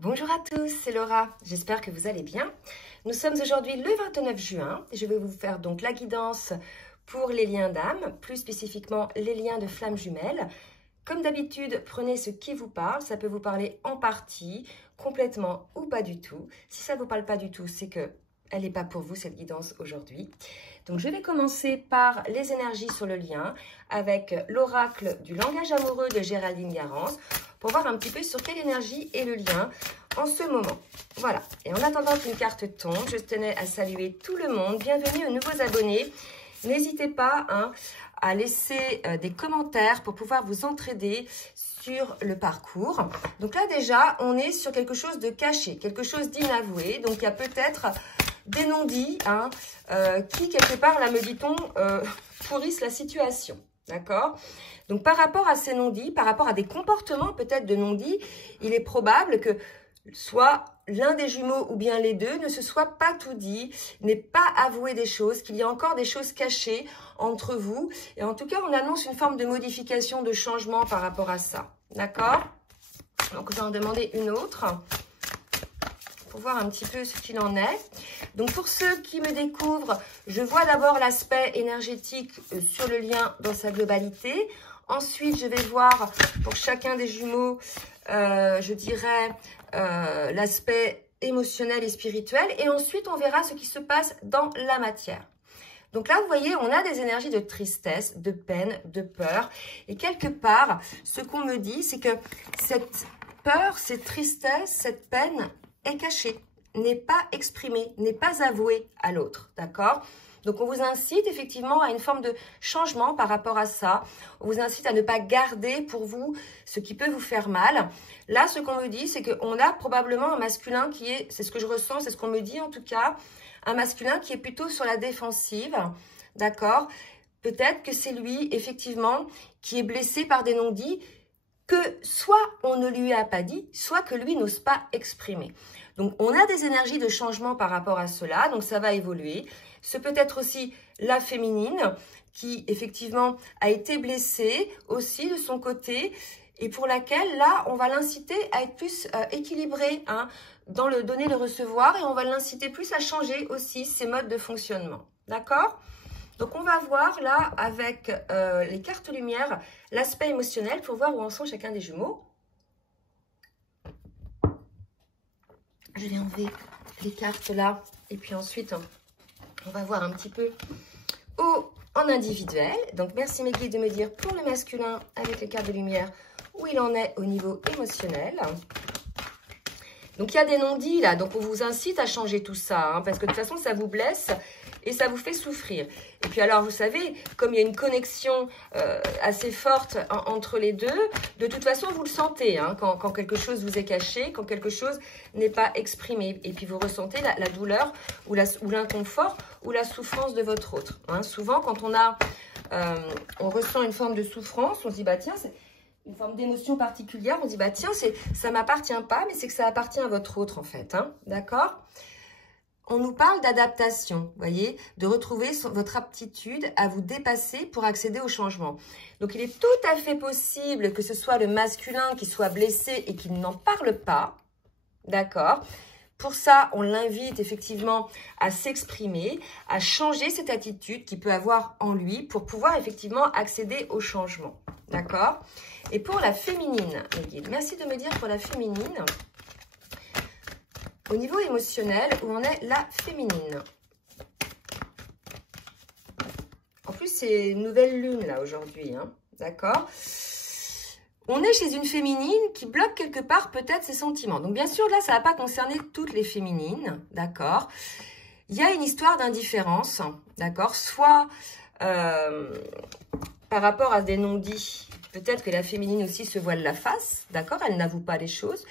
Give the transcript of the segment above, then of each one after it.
Bonjour à tous, c'est Laura, j'espère que vous allez bien. Nous sommes aujourd'hui le 29 juin et je vais vous faire donc la guidance pour les liens d'âme, plus spécifiquement les liens de flammes jumelles. Comme d'habitude, prenez ce qui vous parle, ça peut vous parler en partie, complètement ou pas du tout. Si ça ne vous parle pas du tout, c'est que elle n'est pas pour vous cette guidance aujourd'hui. Donc je vais commencer par les énergies sur le lien avec l'oracle du langage amoureux de Géraldine Garance pour voir un petit peu sur quelle énergie est le lien en ce moment. Voilà, et en attendant qu'une carte tombe, je tenais à saluer tout le monde. Bienvenue aux nouveaux abonnés. N'hésitez pas à laisser des commentaires pour pouvoir vous entraider sur le parcours. Donc là déjà, on est sur quelque chose de caché, quelque chose d'inavoué. Donc il y a peut-être des non-dits qui, quelque part, là me dit-on, pourrissent la situation. D'accord? Donc par rapport à ces non-dits, par rapport à des comportements peut-être de non-dits, il est probable que soit l'un des jumeaux ou bien les deux ne se soit pas tout dit, n'ait pas avoué des choses, qu'il y a encore des choses cachées entre vous. Et en tout cas, on annonce une forme de modification, de changement par rapport à ça. D'accord? Donc, je vais en demander une autre pour voir un petit peu ce qu'il en est. Donc, pour ceux qui me découvrent, je vois d'abord l'aspect énergétique sur le lien dans sa globalité. Ensuite, je vais voir pour chacun des jumeaux, je dirais, l'aspect émotionnel et spirituel. Et ensuite, on verra ce qui se passe dans la matière. Donc là, vous voyez, on a des énergies de tristesse, de peine, de peur. Et quelque part, ce qu'on me dit, c'est que cette peur, cette tristesse, cette peine est cachée, n'est pas exprimée, n'est pas avouée à l'autre. D'accord ? Donc, on vous incite effectivement à une forme de changement par rapport à ça. On vous incite à ne pas garder pour vous ce qui peut vous faire mal. Là, ce qu'on me dit, c'est qu'on a probablement un masculin qui est, c'est ce que je ressens, c'est ce qu'on me dit en tout cas, un masculin qui est plutôt sur la défensive. D'accord? Peut-être que c'est lui, effectivement, qui est blessé par des non-dits que soit on ne lui a pas dit, soit que lui n'ose pas exprimer. Donc, on a des énergies de changement par rapport à cela, donc ça va évoluer. Ce peut être aussi la féminine qui, effectivement, a été blessée aussi de son côté et pour laquelle, là, on va l'inciter à être plus équilibrée dans le donner, le recevoir et on va l'inciter plus à changer aussi ses modes de fonctionnement. D'accord ? Donc, on va voir là, avec les cartes lumière, l'aspect émotionnel pour voir où en sont chacun des jumeaux. Je vais enlever les cartes là. Et puis ensuite, on va voir un petit peu en individuel. Donc, merci mes guides de me dire pour le masculin, avec les cartes de lumière, où il en est au niveau émotionnel. Donc, il y a des non-dits là. Donc, on vous incite à changer tout ça. Parce que de toute façon, ça vous blesse. Et ça vous fait souffrir. Et puis alors, vous savez, comme il y a une connexion assez forte entre les deux, de toute façon, vous le sentez quand quelque chose vous est caché, quand quelque chose n'est pas exprimé. Et puis, vous ressentez la douleur ou l'inconfort ou la souffrance de votre autre. Souvent, quand on ressent une forme de souffrance, on se dit, bah tiens, c'est une forme d'émotion particulière. On se dit, bah tiens, ça ne m'appartient pas, mais c'est que ça appartient à votre autre, en fait. D'accord ? On nous parle d'adaptation, voyez, de retrouver votre aptitude à vous dépasser pour accéder au changement. Donc, il est tout à fait possible que ce soit le masculin qui soit blessé et qui n'en parle pas, d'accord? Pour ça, on l'invite effectivement à s'exprimer, à changer cette attitude qu'il peut avoir en lui pour pouvoir effectivement accéder au changement, d'accord? Et pour la féminine, mes guides, merci de me dire pour la féminine. Au niveau émotionnel, où en est la féminine. En plus, c'est une nouvelle lune, là, aujourd'hui. D'accord? On est chez une féminine qui bloque quelque part, peut-être, ses sentiments. Donc, bien sûr, là, ça ne va pas concerner toutes les féminines. D'accord? Il y a une histoire d'indifférence. D'accord? Soit par rapport à des non-dits, peut-être que la féminine aussi se voile la face. D'accord? Elle n'avoue pas les choses.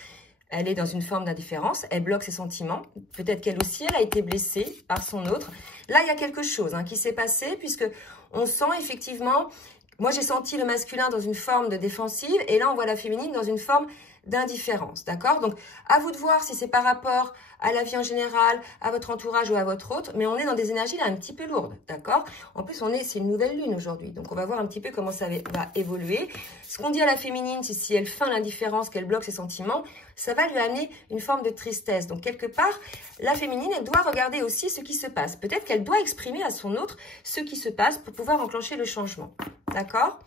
Elle est dans une forme d'indifférence, elle bloque ses sentiments. Peut-être qu'elle aussi, elle a été blessée par son autre. Là, il y a quelque chose qui s'est passé puisque on sent effectivement... Moi, j'ai senti le masculin dans une forme de défensive et là, on voit la féminine dans une forme d'indifférence, d'accord? Donc, à vous de voir si c'est par rapport à la vie en général, à votre entourage ou à votre autre, mais on est dans des énergies là un petit peu lourdes, d'accord? En plus, c'est une nouvelle lune aujourd'hui, donc on va voir un petit peu comment ça va évoluer. Ce qu'on dit à la féminine, c'est si elle feint l'indifférence, qu'elle bloque ses sentiments, ça va lui amener une forme de tristesse. Donc, quelque part, la féminine, elle doit regarder aussi ce qui se passe. Peut-être qu'elle doit exprimer à son autre ce qui se passe pour pouvoir enclencher le changement, d'accord?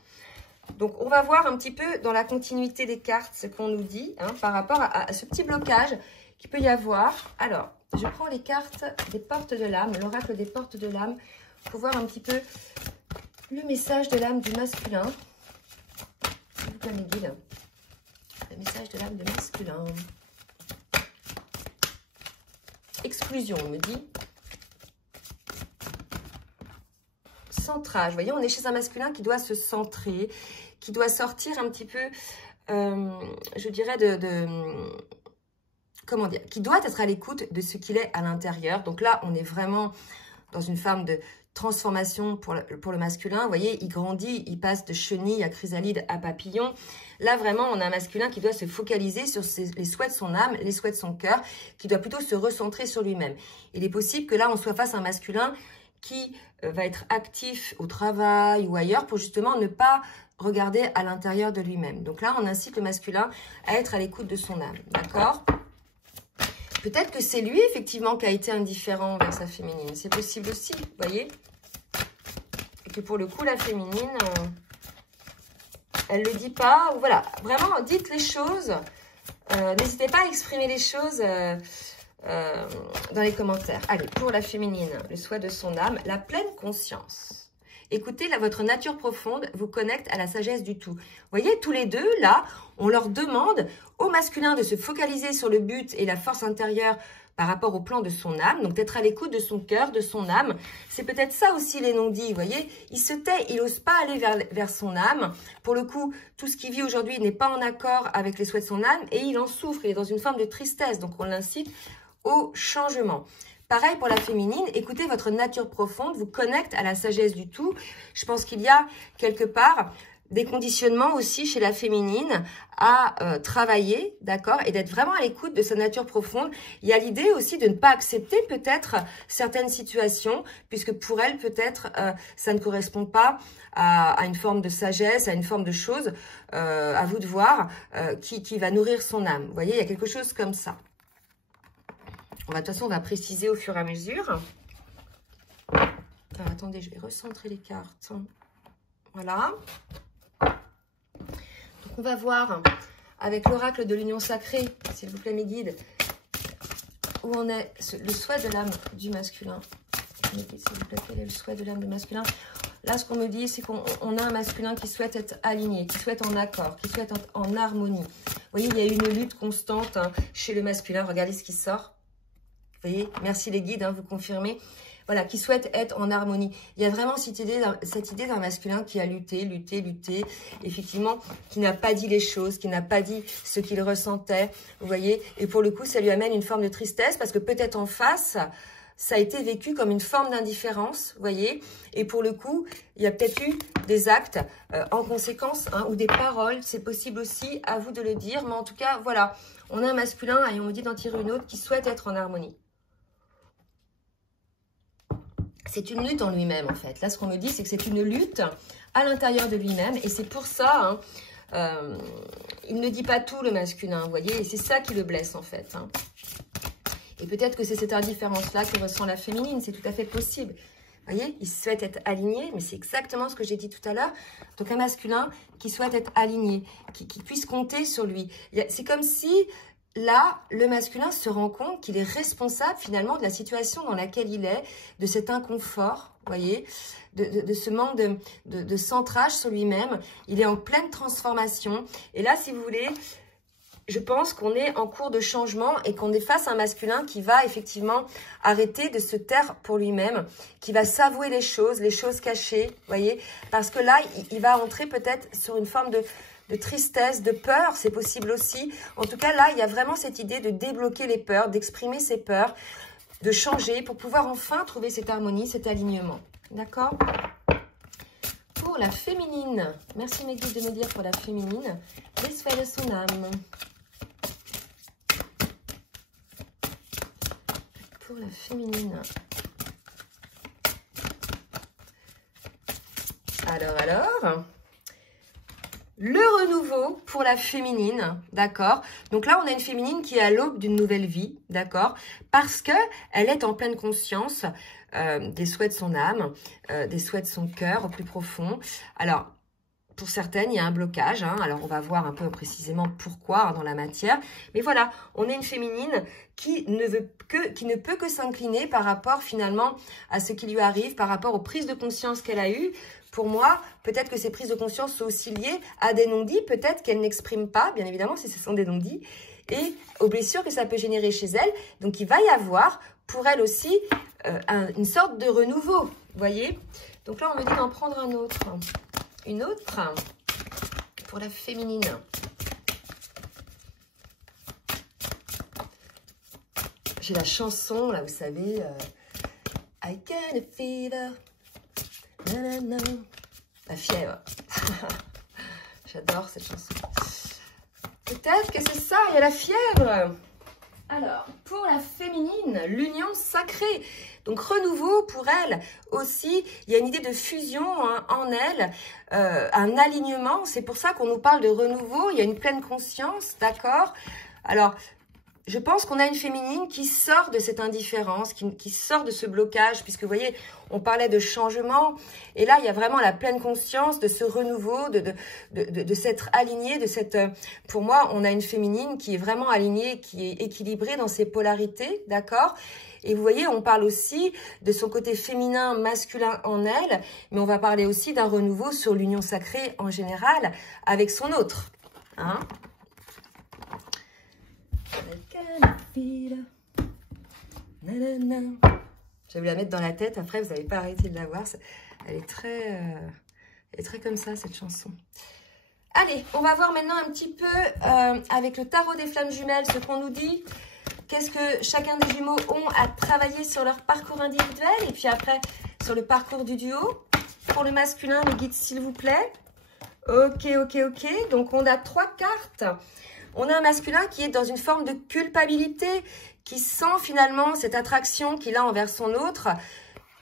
Donc, on va voir un petit peu dans la continuité des cartes ce qu'on nous dit par rapport à ce petit blocage qu'il peut y avoir. Alors, je prends les cartes des portes de l'âme, l'oracle des portes de l'âme, pour voir un petit peu le message de l'âme du masculin. S'il vous plaît, mes guides. Le message de l'âme du masculin. Exclusion, on me dit. Centrage. Vous voyez, on est chez un masculin qui doit se centrer, qui doit sortir un petit peu, je dirais, comment dire, qui doit être à l'écoute de ce qu'il est à l'intérieur. Donc là, on est vraiment dans une forme de transformation pour le masculin. Vous voyez, il grandit, il passe de chenille à chrysalide à papillon. Là, vraiment, on a un masculin qui doit se focaliser sur les souhaits de son âme, les souhaits de son cœur, qui doit plutôt se recentrer sur lui-même. Il est possible que là, on soit face à un masculin qui va être actif au travail ou ailleurs pour justement ne pas regarder à l'intérieur de lui-même. Donc là, on incite le masculin à être à l'écoute de son âme, d'accord? Peut-être que c'est lui, effectivement, qui a été indifférent vers sa féminine. C'est possible aussi, vous voyez? Et que pour le coup, la féminine, elle ne le dit pas. Voilà, vraiment, dites les choses. N'hésitez pas à exprimer les choses dans les commentaires. Allez, pour la féminine, le souhait de son âme, la pleine conscience. Écoutez, là, votre nature profonde vous connecte à la sagesse du tout. Vous voyez, tous les deux, là, on leur demande au masculin de se focaliser sur le but et la force intérieure par rapport au plan de son âme, donc d'être à l'écoute de son cœur, de son âme. C'est peut-être ça aussi les non-dits, vous voyez. Il se tait, il n'ose pas aller vers son âme. Pour le coup, tout ce qu'il vit aujourd'hui n'est pas en accord avec les souhaits de son âme et il en souffre, il est dans une forme de tristesse, donc on l'incite au changement. Pareil pour la féminine, écoutez, votre nature profonde vous connecte à la sagesse du tout. Je pense qu'il y a quelque part des conditionnements aussi chez la féminine à travailler, d'accord, et d'être vraiment à l'écoute de sa nature profonde. Il y a l'idée aussi de ne pas accepter peut-être certaines situations, puisque pour elle, peut-être, ça ne correspond pas à une forme de sagesse, à une forme de chose, à vous de voir, qui va nourrir son âme. Vous voyez, il y a quelque chose comme ça. De toute façon, on va préciser au fur et à mesure. Alors, attendez, je vais recentrer les cartes. Voilà. Donc, on va voir avec l'oracle de l'union sacrée, s'il vous plaît, mes guides, où on est le souhait de l'âme du masculin. Mes guides, s'il vous plaît, quel est le souhait de l'âme du masculin? Là, ce qu'on me dit, c'est qu'on a un masculin qui souhaite être aligné, qui souhaite en accord, qui souhaite être en harmonie. Vous voyez, il y a une lutte constante chez le masculin. Regardez ce qui sort. Vous voyez, merci les guides, vous confirmez. Voilà, qui souhaite être en harmonie. Il y a vraiment cette idée d'un masculin qui a lutté, effectivement, qui n'a pas dit les choses, qui n'a pas dit ce qu'il ressentait, vous voyez. Et pour le coup, ça lui amène une forme de tristesse parce que peut-être en face, ça a été vécu comme une forme d'indifférence, vous voyez. Et pour le coup, il y a peut-être eu des actes en conséquence ou des paroles, c'est possible aussi, à vous de le dire. Mais en tout cas, voilà, on a un masculin et on me dit d'en tirer une autre qui souhaite être en harmonie. C'est une lutte en lui-même, en fait. Là, ce qu'on me dit, c'est que c'est une lutte à l'intérieur de lui-même. Et c'est pour ça, il ne dit pas tout, le masculin, vous voyez. Et c'est ça qui le blesse, en fait. Et peut-être que c'est cette indifférence-là que ressent la féminine. C'est tout à fait possible. Vous voyez, il souhaite être aligné, mais c'est exactement ce que j'ai dit tout à l'heure. Donc, un masculin qui souhaite être aligné, qui puisse compter sur lui. C'est comme si... Là, le masculin se rend compte qu'il est responsable finalement de la situation dans laquelle il est, de cet inconfort, vous voyez, de ce manque de centrage sur lui-même. Il est en pleine transformation. Et là, si vous voulez, je pense qu'on est en cours de changement et qu'on est face à un masculin qui va effectivement arrêter de se taire pour lui-même, qui va s'avouer les choses cachées, vous voyez, parce que là, il va entrer peut-être sur une forme de tristesse, de peur, c'est possible aussi. En tout cas, là, il y a vraiment cette idée de débloquer les peurs, d'exprimer ses peurs, de changer pour pouvoir enfin trouver cette harmonie, cet alignement. D'accord? Pour la féminine, merci mes guides de me dire pour la féminine, les souhaits de son âme. pour la féminine. Alors, le renouveau pour la féminine, d'accord? Donc là, on a une féminine qui est à l'aube d'une nouvelle vie, d'accord? Parce que elle est en pleine conscience des souhaits de son âme, des souhaits de son cœur au plus profond. Alors, pour certaines, il y a un blocage. Hein. Alors, on va voir un peu précisément pourquoi hein, dans la matière. Mais voilà, on est une féminine qui ne peut que s'incliner par rapport finalement à ce qui lui arrive, par rapport aux prises de conscience qu'elle a eues. Pour moi, peut-être que ces prises de conscience sont aussi liées à des non-dits, peut-être qu'elle n'exprime pas, bien évidemment, si ce sont des non-dits, et aux blessures que ça peut générer chez elle. Donc, il va y avoir pour elle aussi une sorte de renouveau, vous voyez? Donc là, on me dit d'en prendre un autre. Une autre pour la féminine. J'ai la chanson, là, vous savez, I got a fever. Nanana. La fièvre. J'adore cette chanson. Peut-être que c'est ça, il y a la fièvre. Alors, pour la féminine, l'union sacrée. Donc, renouveau pour elle aussi. Il y a une idée de fusion hein, en elle, un alignement. C'est pour ça qu'on nous parle de renouveau. Il y a une pleine conscience, d'accord? Alors, je pense qu'on a une féminine qui sort de cette indifférence, qui sort de ce blocage, puisque vous voyez, on parlait de changement. Et là, il y a vraiment la pleine conscience de ce renouveau, de s'être alignée, de cette... Pour moi, on a une féminine qui est vraiment alignée, qui est équilibrée dans ses polarités, d'accord? Et vous voyez, on parle aussi de son côté féminin, masculin en elle, mais on va parler aussi d'un renouveau sur l'union sacrée en général avec son autre, hein? Je vais vous la mettre dans la tête, après vous n'allez pas arrêter de la voir. Elle est très comme ça, cette chanson. Allez, on va voir maintenant un petit peu avec le tarot des flammes jumelles, ce qu'on nous dit. Qu'est-ce que chacun des jumeaux ont à travailler sur leur parcours individuel et puis après sur le parcours du duo. Pour le masculin, le guide s'il vous plaît. Ok. Donc on a 3 cartes. On a un masculin qui est dans une forme de culpabilité, qui sent finalement cette attraction qu'il a envers son autre,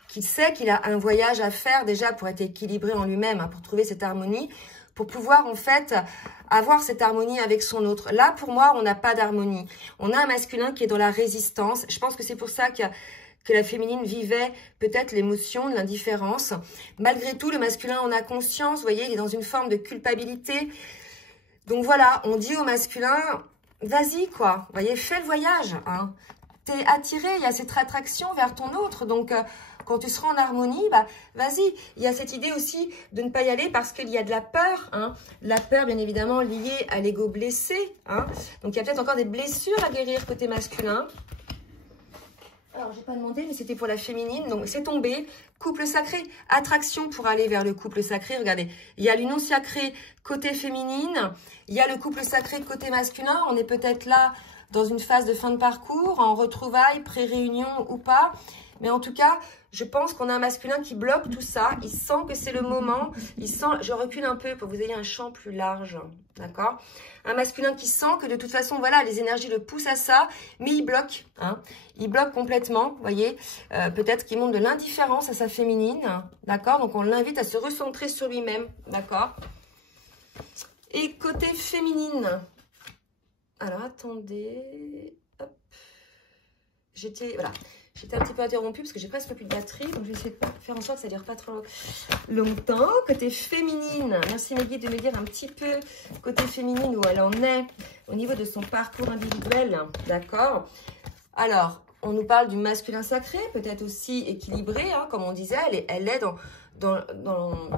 qui sait qu'il a un voyage à faire déjà pour être équilibré en lui-même, hein, pour trouver cette harmonie, pour pouvoir en fait avoir cette harmonie avec son autre. Là, pour moi, on n'a pas d'harmonie. On a un masculin qui est dans la résistance. Je pense que c'est pour ça que la féminine vivait peut-être l'émotion de l'indifférence. Malgré tout, le masculin en a conscience. Vous voyez, il est dans une forme de culpabilité. Donc voilà, on dit au masculin, vas-y quoi, vous voyez, fais le voyage. Hein. T'es attiré, il y a cette attraction vers ton autre. Donc quand tu seras en harmonie, bah vas-y. Il y a cette idée aussi de ne pas y aller parce qu'il y a de la peur. Hein. La peur, bien évidemment, liée à l'ego blessé. Hein. Donc il y a peut-être encore des blessures à guérir côté masculin. Alors, j'ai pas demandé, mais c'était pour la féminine. Donc, c'est tombé. Couple sacré, attraction pour aller vers le couple sacré. Regardez, il y a l'union sacrée côté féminine. Il y a le couple sacré côté masculin. On est peut-être là dans une phase de fin de parcours, en retrouvailles, pré-réunion ou pas. Mais en tout cas, je pense qu'on a un masculin qui bloque tout ça. Il sent que c'est le moment. Il sent, je recule un peu pour que vous ayez un champ plus large. D'accord? Un masculin qui sent que de toute façon, voilà, les énergies le poussent à ça, mais il bloque. Hein? Il bloque complètement, vous voyez. Peut-être qu'il montre de l'indifférence à sa féminine. D'accord? Donc, on l'invite à se recentrer sur lui-même. D'accord? Et côté féminine. Alors, attendez. Hop. J'étais un petit peu interrompue parce que j'ai presque plus de batterie. Donc, je vais essayer de faire en sorte que ça ne dure pas trop longtemps. Côté féminine, merci Maggie de me dire un petit peu côté féminine où elle en est au niveau de son parcours individuel. D'accord. Alors, on nous parle du masculin sacré, peut-être aussi équilibré, hein, comme on disait. Elle est dans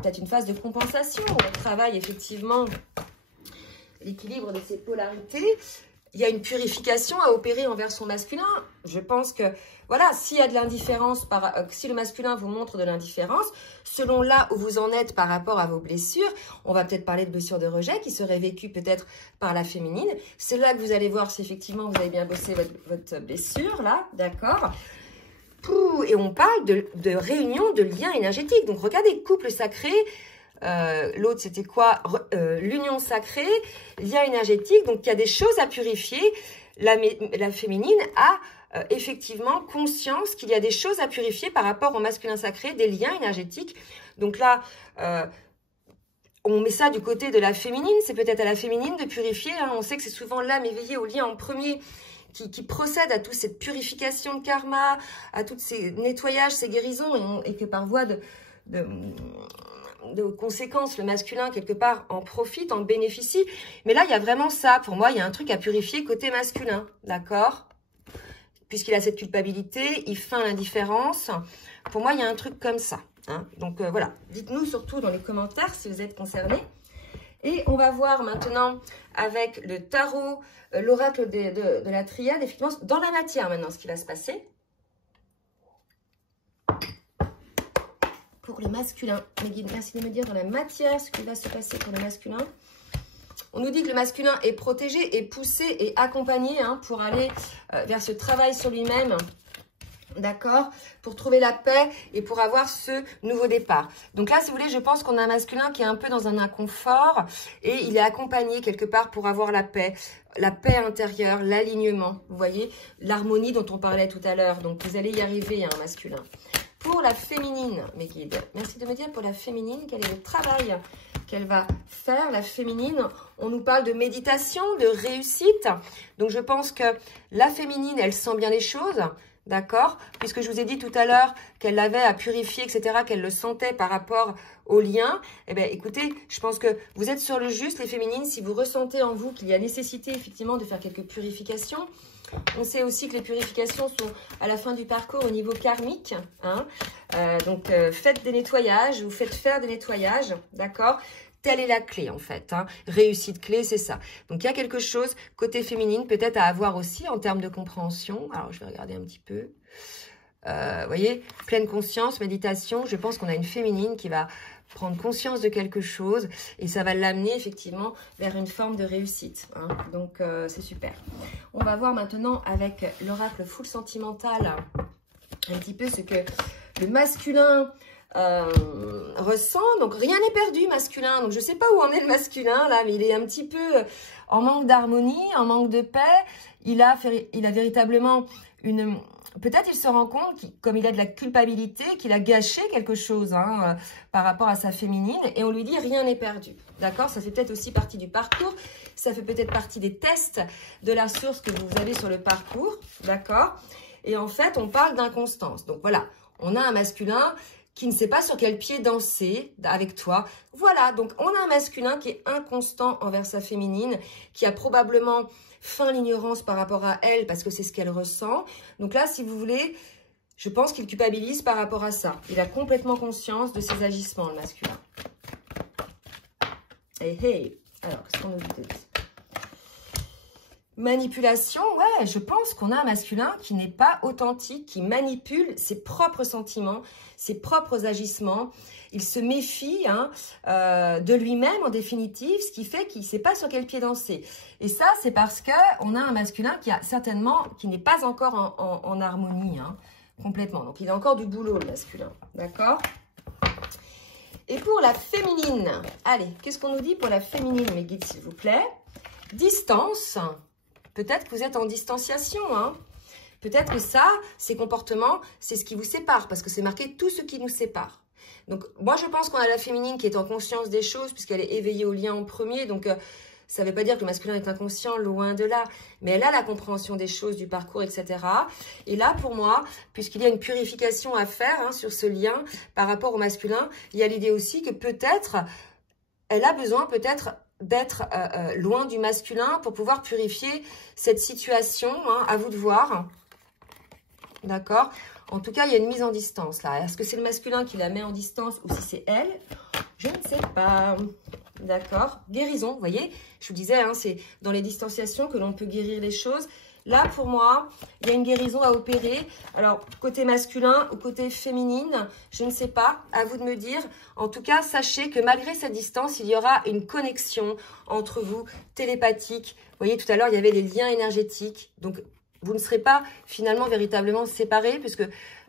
peut-être une phase de compensation où elle travaille effectivement l'équilibre de ses polarités. Il y a une purification à opérer envers son masculin. Je pense que, voilà, s'il y a de l'indifférence, si le masculin vous montre de l'indifférence, selon là où vous en êtes par rapport à vos blessures, on va peut-être parler de blessures de rejet qui seraient vécues peut-être par la féminine. C'est là que vous allez voir si effectivement vous avez bien bossé votre blessure, là, d'accord? Et on parle de réunion, de lien énergétique. Donc, regardez, couple sacré. L'autre, c'était quoi? L'union sacrée, lien énergétique. Donc, il y a des choses à purifier. La féminine a effectivement conscience qu'il y a des choses à purifier par rapport au masculin sacré, des liens énergétiques. Donc là, on met ça du côté de la féminine. C'est peut-être à la féminine de purifier. Hein. On sait que c'est souvent l'âme éveillée au lien en premier qui procède à toute cette purification de karma, à tous ces nettoyages, ces guérisons, et que par voie de conséquences, le masculin, quelque part, en profite, en bénéficie. Mais là, il y a vraiment ça. Pour moi, il y a un truc à purifier côté masculin, d'accord? Puisqu'il a cette culpabilité, il feint l'indifférence. Pour moi, il y a un truc comme ça. Hein. Donc, voilà. Dites-nous surtout dans les commentaires si vous êtes concernés. Et on va voir maintenant avec le tarot, l'oracle de la triade, effectivement, dans la matière maintenant, ce qui va se passer. Pour le masculin, mes guides, merci de me dire dans la matière ce qui va se passer pour le masculin. On nous dit que le masculin est protégé, est poussé et accompagné hein, pour aller vers ce travail sur lui-même. D'accord, pour trouver la paix et pour avoir ce nouveau départ. Donc là, si vous voulez, je pense qu'on a un masculin qui est un peu dans un inconfort et il est accompagné quelque part pour avoir la paix intérieure, l'alignement, vous voyez, l'harmonie dont on parlait tout à l'heure. Donc, vous allez y arriver, un masculin. Pour la féminine, mes guides, merci de me dire pour la féminine, quel est le travail qu'elle va faire, la féminine. On nous parle de méditation, de réussite. Donc, je pense que la féminine, elle sent bien les choses. D'accord? Puisque je vous ai dit tout à l'heure qu'elle l'avait à purifier, etc., qu'elle le sentait par rapport au lien. Eh bien, écoutez, je pense que vous êtes sur le juste, les féminines, si vous ressentez en vous qu'il y a nécessité, effectivement, de faire quelques purifications. On sait aussi que les purifications sont à la fin du parcours au niveau karmique. Hein. Donc, faites des nettoyages, vous faites faire des nettoyages, d'accord? Telle est la clé, en fait. Hein. Réussite clé, c'est ça. Donc, il y a quelque chose, côté féminine, peut-être à avoir aussi en termes de compréhension. Alors, je vais regarder un petit peu. Vous voyez, pleine conscience, méditation. Je pense qu'on a une féminine qui va prendre conscience de quelque chose et ça va l'amener, effectivement, vers une forme de réussite. Hein. Donc, c'est super. On va voir maintenant avec l'oracle full sentimental un petit peu ce que le masculin... ressent, donc rien n'est perdu masculin, donc je sais pas où en est le masculin là, mais il est un petit peu en manque d'harmonie, en manque de paix, il a véritablement une, peut-être il se rend compte, comme il a de la culpabilité, qu'il a gâché quelque chose hein, par rapport à sa féminine, et on lui dit rien n'est perdu, d'accord, ça fait peut-être aussi partie du parcours, ça fait peut-être partie des tests de la source que vous avez sur le parcours, d'accord, et en fait on parle d'inconstance, donc voilà, on a un masculin qui ne sait pas sur quel pied danser avec toi. Voilà, donc on a un masculin qui est inconstant envers sa féminine, qui a probablement feint l'ignorance par rapport à elle, parce que c'est ce qu'elle ressent. Donc là, si vous voulez, je pense qu'il culpabilise par rapport à ça. Il a complètement conscience de ses agissements, le masculin. Hey, hey. Alors, qu'est-ce qu'on nous dit? Manipulation, ouais, je pense qu'on a un masculin qui n'est pas authentique, qui manipule ses propres sentiments, ses propres agissements. Il se méfie hein, de lui-même en définitive, ce qui fait qu'il ne sait pas sur quel pied danser. Et ça, c'est parce qu'on a un masculin qui n'est pas encore en harmonie, hein, complètement. Donc, il a encore du boulot, le masculin, d'accord? Et pour la féminine, allez, qu'est-ce qu'on nous dit pour la féminine, mes guides, s'il vous plaît? Distance. Peut-être que vous êtes en distanciation, hein. Peut-être que ça, ces comportements, c'est ce qui vous sépare, parce que c'est marqué tout ce qui nous sépare. Donc, moi, je pense qu'on a la féminine qui est en conscience des choses, puisqu'elle est éveillée au lien en premier. Donc, ça ne veut pas dire que le masculin est inconscient, loin de là. Mais elle a la compréhension des choses, du parcours, etc. Et là, pour moi, puisqu'il y a une purification à faire hein, sur ce lien par rapport au masculin, il y a l'idée aussi que peut-être, elle a besoin peut-être d'être loin du masculin pour pouvoir purifier cette situation, hein, à vous de voir, d'accord? En tout cas, il y a une mise en distance là. Est-ce que c'est le masculin qui la met en distance ou si c'est elle? Je ne sais pas, d'accord? Guérison, vous voyez, je vous disais, hein, c'est dans les distanciations que l'on peut guérir les choses. Là, pour moi, il y a une guérison à opérer. Alors, côté masculin ou côté féminine, je ne sais pas, à vous de me dire. En tout cas, sachez que malgré cette distance, il y aura une connexion entre vous, télépathique. Vous voyez, tout à l'heure, il y avait les liens énergétiques. Donc, vous ne serez pas finalement véritablement séparés, puisque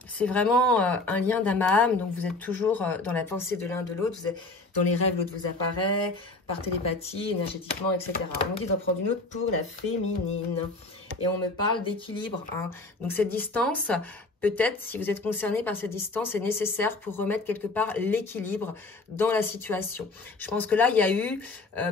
c'est vraiment un lien d'âme à âme. Donc, vous êtes toujours dans la pensée de l'un de l'autre. Vous êtes dans les rêves, l'autre vous apparaît, par télépathie, énergétiquement, etc. On nous dit d'en prendre une autre pour la féminine. et on me parle d'équilibre. Hein. Donc cette distance, peut-être, si vous êtes concerné par cette distance, est nécessaire pour remettre quelque part l'équilibre dans la situation. Je pense que là, il y a eu,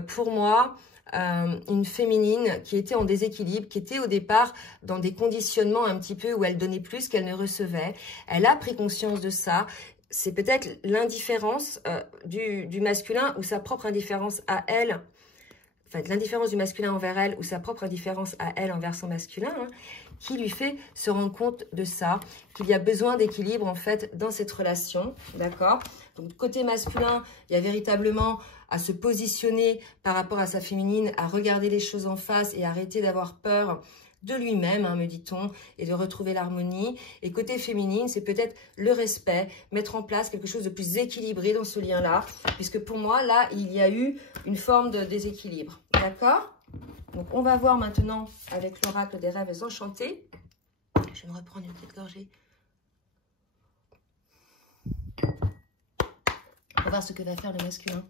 pour moi, une féminine qui était en déséquilibre, qui était au départ dans des conditionnements un petit peu où elle donnait plus qu'elle ne recevait. Elle a pris conscience de ça. C'est peut-être l'indifférence du masculin ou sa propre indifférence à elle, enfin l'indifférence du masculin envers elle ou sa propre indifférence à elle envers son masculin, hein, qui lui fait se rendre compte de ça, qu'il y a besoin d'équilibre en fait dans cette relation, d'accord? Donc côté masculin, il y a véritablement à se positionner par rapport à sa féminine, à regarder les choses en face et arrêter d'avoir peur de lui-même, hein, me dit-on, et de retrouver l'harmonie. Et côté féminine, c'est peut-être le respect, mettre en place quelque chose de plus équilibré dans ce lien-là, puisque pour moi, là, il y a eu une forme de déséquilibre, d'accord? Donc, on va voir maintenant avec l'oracle des rêves enchantés. Je vais me reprendre une petite gorgée. On va voir ce que va faire le masculin.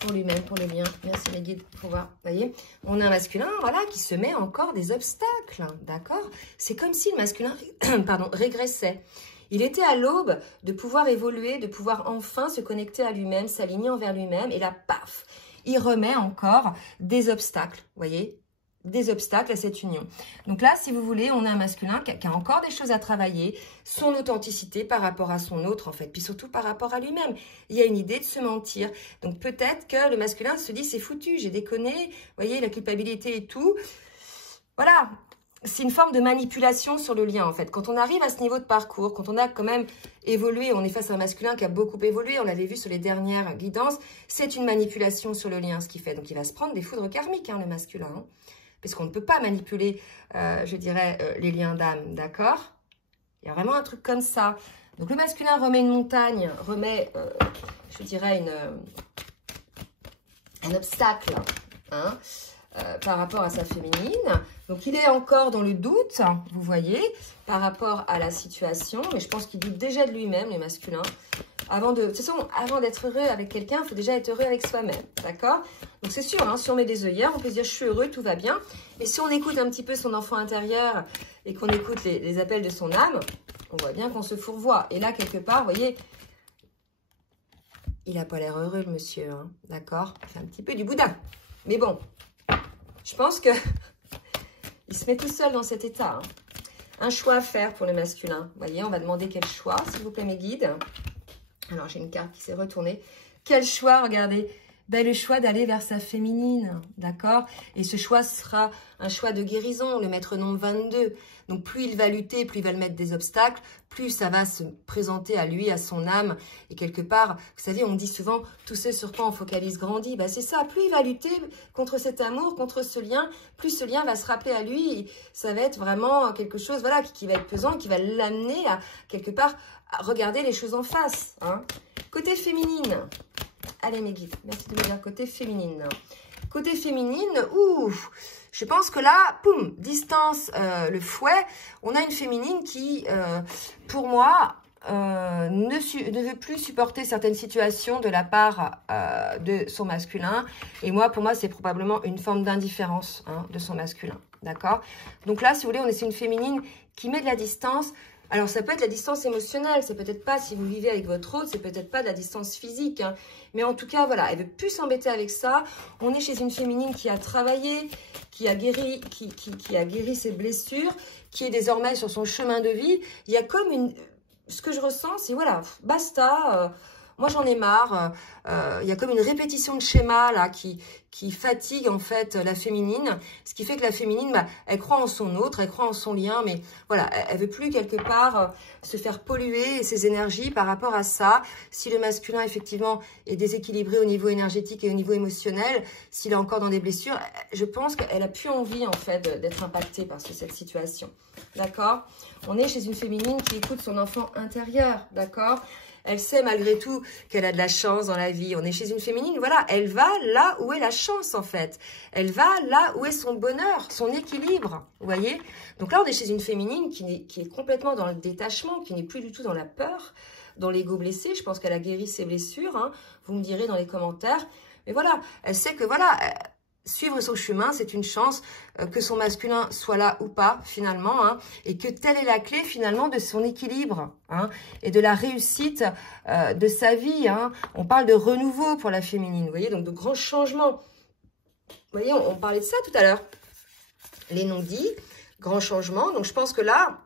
Pour lui-même, pour le lien. Merci les guides pour voir. Vous voyez, on a un masculin, voilà, qui se met encore des obstacles, d'accord? C'est comme si le masculin, pardon, régressait. Il était à l'aube de pouvoir évoluer, de pouvoir enfin se connecter à lui-même, s'aligner envers lui-même, et là, paf, il remet encore des obstacles, vous voyez? Des obstacles à cette union. Donc là, si vous voulez, on a un masculin qui a encore des choses à travailler, son authenticité par rapport à son autre, en fait, puis surtout par rapport à lui-même. Il y a une idée de se mentir. Donc peut-être que le masculin se dit, c'est foutu, j'ai déconné, vous voyez, la culpabilité et tout. Voilà, c'est une forme de manipulation sur le lien, en fait. Quand on arrive à ce niveau de parcours, quand on a quand même évolué, on est face à un masculin qui a beaucoup évolué, on l'avait vu sur les dernières guidances, c'est une manipulation sur le lien, ce qu'il fait. Donc il va se prendre des foudres karmiques, hein, le masculin, hein. Parce qu'on ne peut pas manipuler, je dirais, les liens d'âme, d'accord? Il y a vraiment un truc comme ça. Donc, le masculin remet une montagne, remet, je dirais, un obstacle, hein, par rapport à sa féminine. Donc, il est encore dans le doute, vous voyez, par rapport à la situation. Mais je pense qu'il doute déjà de lui-même, les masculins. De toute façon, avant d'être heureux avec quelqu'un, il faut déjà être heureux avec soi-même, d'accord? Donc c'est sûr, hein, si on met des œillères, on peut se dire je suis heureux, tout va bien. Et si on écoute un petit peu son enfant intérieur et qu'on écoute les appels de son âme, on voit bien qu'on se fourvoie. Et là, quelque part, vous voyez, il n'a pas l'air heureux, le monsieur, hein, d'accord? Il fait un petit peu du boudin. Mais bon, je pense que il se met tout seul dans cet état. Hein. Un choix à faire pour le masculin. Vous voyez, on va demander quel choix, s'il vous plaît, mes guides. Alors, j'ai une carte qui s'est retournée. Quel choix, regardez. Ben, le choix d'aller vers sa féminine, d'accord? Et ce choix sera un choix de guérison, le maître nombre 22. Donc, plus il va lutter, plus il va le mettre des obstacles, plus ça va se présenter à lui, à son âme. Et quelque part, vous savez, on dit souvent, tout ce sur quoi on focalise grandit. Ben, c'est ça, plus il va lutter contre cet amour, contre ce lien, plus ce lien va se rappeler à lui. Ça va être vraiment quelque chose, voilà, qui va être pesant, qui va l'amener à, quelque part, à regarder les choses en face. Hein. Côté féminine. Allez mes guides, merci de me dire côté féminine. Côté féminine, je pense que là, poum, distance, le fouet, on a une féminine qui, pour moi, ne veut plus supporter certaines situations de la part de son masculin. Et moi, pour moi, c'est probablement une forme d'indifférence, hein, de son masculin, d'accord? Donc là, si vous voulez, c'est une féminine qui met de la distance. Alors, ça peut être la distance émotionnelle, c'est peut-être pas, si vous vivez avec votre autre, c'est peut-être pas de la distance physique. Hein. Mais en tout cas, voilà, elle veut plus s'embêter avec ça. On est chez une féminine qui a travaillé, qui a guéri, qui a guéri ses blessures, qui est désormais sur son chemin de vie. Il y a comme une... Ce que je ressens, c'est voilà, basta, moi j'en ai marre. Il y a comme une répétition de schéma là qui fatigue en fait la féminine. Ce qui fait que la féminine, bah, elle croit en son autre, elle croit en son lien, mais voilà, elle veut plus quelque part se faire polluer ses énergies par rapport à ça. Si le masculin effectivement est déséquilibré au niveau énergétique et au niveau émotionnel, s'il est encore dans des blessures, je pense qu'elle a plus envie en fait d'être impactée par cette situation. D'accord? On est chez une féminine qui écoute son enfant intérieur, d'accord? Elle sait malgré tout qu'elle a de la chance dans la vie. On est chez une féminine, voilà, elle va là où est la chance en fait. Elle va là où est son bonheur, son équilibre, vous voyez? Donc là, on est chez une féminine qui est complètement dans le détachement, qui n'est plus du tout dans la peur, dans l'ego blessé. Je pense qu'elle a guéri ses blessures, hein. Vous me direz dans les commentaires. Mais voilà, elle sait que voilà, suivre son chemin, c'est une chance que son masculin soit là ou pas, finalement, hein, et que telle est la clé, finalement, de son équilibre, hein, et de la réussite de sa vie, hein. On parle de renouveau pour la féminine, vous voyez, donc de grands changements. Vous voyez, on parlait de ça tout à l'heure. Les non-dits, grands changements, donc je pense que là,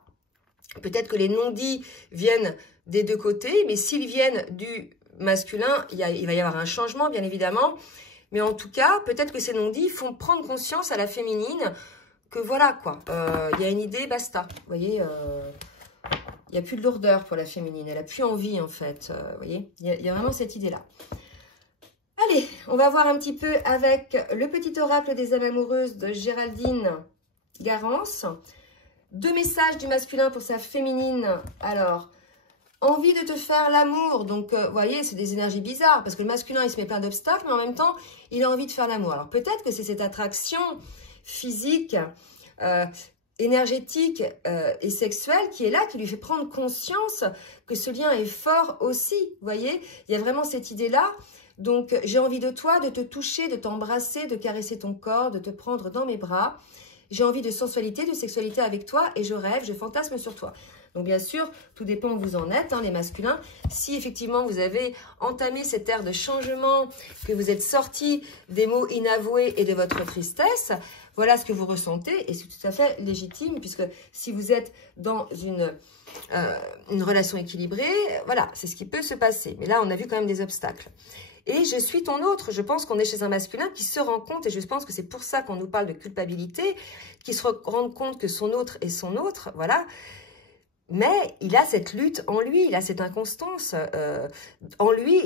peut-être que les non-dits viennent des deux côtés, mais s'ils viennent du masculin, il va y avoir un changement, bien évidemment. Mais en tout cas, peut-être que ces non-dits font prendre conscience à la féminine que voilà, quoi. Il y a une idée, basta. Vous voyez, il n'y a plus de lourdeur pour la féminine. Elle n'a plus envie, en fait. Vous voyez, il y a vraiment cette idée-là. Allez, on va voir un petit peu avec le petit oracle des âmes amoureuses de Géraldine Garance. 2 messages du masculin pour sa féminine. Alors, envie de te faire l'amour. Donc, vous voyez, c'est des énergies bizarres. Parce que le masculin, il se met plein d'obstacles, mais en même temps, il a envie de faire l'amour. Alors, peut-être que c'est cette attraction physique, énergétique et sexuelle qui est là, qui lui fait prendre conscience que ce lien est fort aussi. Vous voyez, il y a vraiment cette idée-là. Donc, j'ai envie de toi, de te toucher, de t'embrasser, de caresser ton corps, de te prendre dans mes bras. J'ai envie de sensualité, de sexualité avec toi et je rêve, je fantasme sur toi. Donc, bien sûr, tout dépend où vous en êtes, hein, les masculins. Si, effectivement, vous avez entamé cette ère de changement, que vous êtes sorti des mots inavoués et de votre tristesse, voilà ce que vous ressentez et c'est tout à fait légitime puisque si vous êtes dans une relation équilibrée, voilà, c'est ce qui peut se passer. Mais là, on a vu quand même des obstacles. Et je suis ton autre. Je pense qu'on est chez un masculin qui se rend compte, et je pense que c'est pour ça qu'on nous parle de culpabilité, qui se rend compte que son autre est son autre, voilà. Mais il a cette lutte en lui, il a cette inconstance en lui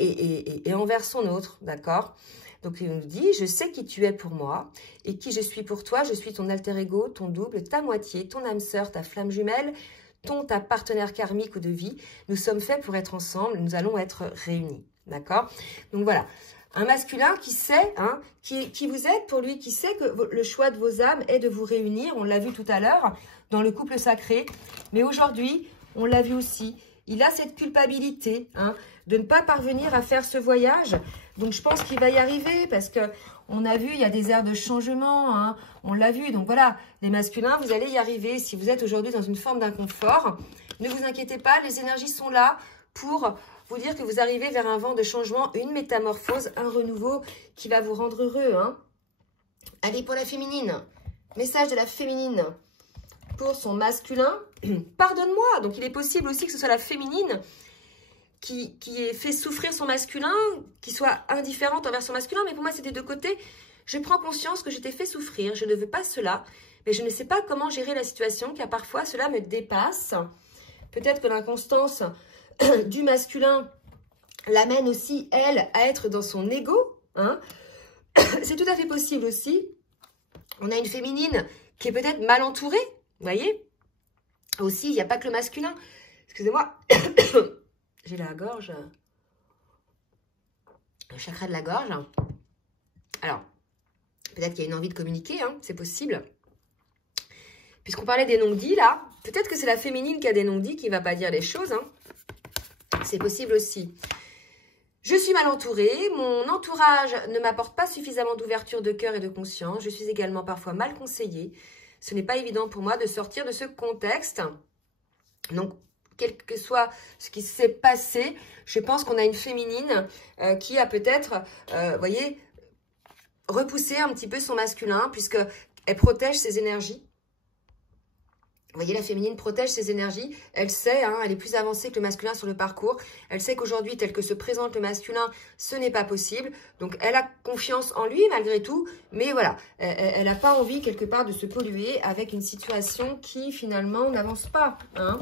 et envers son autre, d'accord? Donc il nous dit, je sais qui tu es pour moi et qui je suis pour toi, je suis ton alter ego, ton double, ta moitié, ton âme sœur, ta flamme jumelle, ta partenaire karmique ou de vie. Nous sommes faits pour être ensemble, nous allons être réunis, d'accord? Donc voilà, un masculin qui sait, hein, qui vous aide pour lui, qui sait que le choix de vos âmes est de vous réunir, on l'a vu tout à l'heure, dans le couple sacré. Mais aujourd'hui, on l'a vu aussi, il a cette culpabilité hein, de ne pas parvenir à faire ce voyage. Donc, je pense qu'il va y arriver parce que on a vu, il y a des aires de changement. Hein, on l'a vu. Donc, voilà, les masculins, vous allez y arriver. Si vous êtes aujourd'hui dans une forme d'inconfort, ne vous inquiétez pas, les énergies sont là pour vous dire que vous arrivez vers un vent de changement, une métamorphose, un renouveau qui va vous rendre heureux. Hein. Allez, pour la féminine. Message de la féminine. Pour son masculin, pardonne-moi. Donc, il est possible aussi que ce soit la féminine qui ait fait souffrir son masculin, qui soit indifférente envers son masculin. Mais pour moi, c'est des deux côtés. Je prends conscience que je t'ai fait souffrir. Je ne veux pas cela. Mais je ne sais pas comment gérer la situation, car parfois, cela me dépasse. Peut-être que l'inconstance du masculin l'amène aussi, elle, à être dans son ego. Hein. C'est tout à fait possible aussi. On a une féminine qui est peut-être mal entourée. Vous voyez? Aussi, il n'y a pas que le masculin. Excusez-moi. J'ai la gorge. Le chakra de la gorge. Alors, peut-être qu'il y a une envie de communiquer. Hein, c'est possible. Puisqu'on parlait des non-dits, là. Peut-être que c'est la féminine qui a des non-dits qui ne va pas dire les choses. Hein. C'est possible aussi. Je suis mal entourée. Mon entourage ne m'apporte pas suffisamment d'ouverture de cœur et de conscience. Je suis également parfois mal conseillée. Ce n'est pas évident pour moi de sortir de ce contexte. Donc, quel que soit ce qui s'est passé, je pense qu'on a une féminine qui a peut-être, voyez, repoussé un petit peu son masculin puisqu'elle protège ses énergies. Vous voyez, la féminine protège ses énergies. Elle sait, hein, elle est plus avancée que le masculin sur le parcours. Elle sait qu'aujourd'hui, tel que se présente le masculin, ce n'est pas possible. Donc, elle a confiance en lui malgré tout. Mais voilà, elle n'a pas envie quelque part de se polluer avec une situation qui finalement n'avance pas. Hein.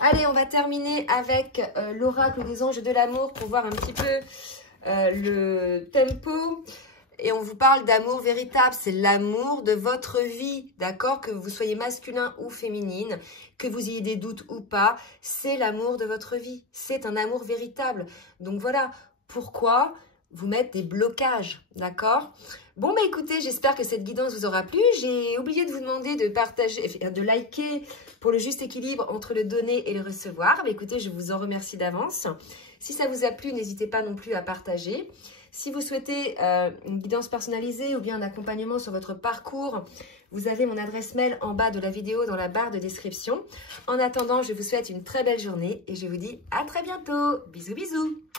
Allez, on va terminer avec l'oracle des anges de l'amour pour voir un petit peu le tempo. Et on vous parle d'amour véritable, c'est l'amour de votre vie, d'accord? Que vous soyez masculin ou féminine, que vous ayez des doutes ou pas, c'est l'amour de votre vie. C'est un amour véritable. Donc voilà, pourquoi vous mettre des blocages, d'accord? Bon, bah écoutez, j'espère que cette guidance vous aura plu. J'ai oublié de vous demander de partager, de liker pour le juste équilibre entre le donner et le recevoir. Bah écoutez, je vous en remercie d'avance. Si ça vous a plu, n'hésitez pas non plus à partager. Si vous souhaitez une guidance personnalisée ou bien un accompagnement sur votre parcours, vous avez mon adresse mail en bas de la vidéo dans la barre de description. En attendant, je vous souhaite une très belle journée et je vous dis à très bientôt. Bisous bisous.